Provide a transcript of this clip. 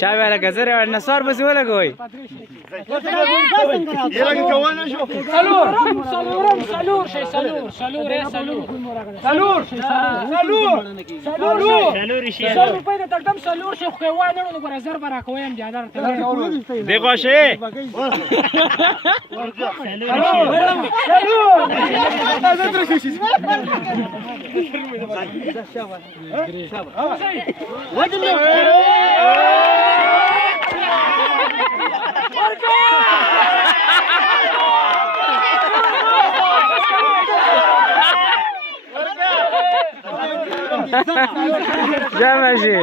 شايف كسر ولا صار بس ولا قوي देखो शे جا ماشي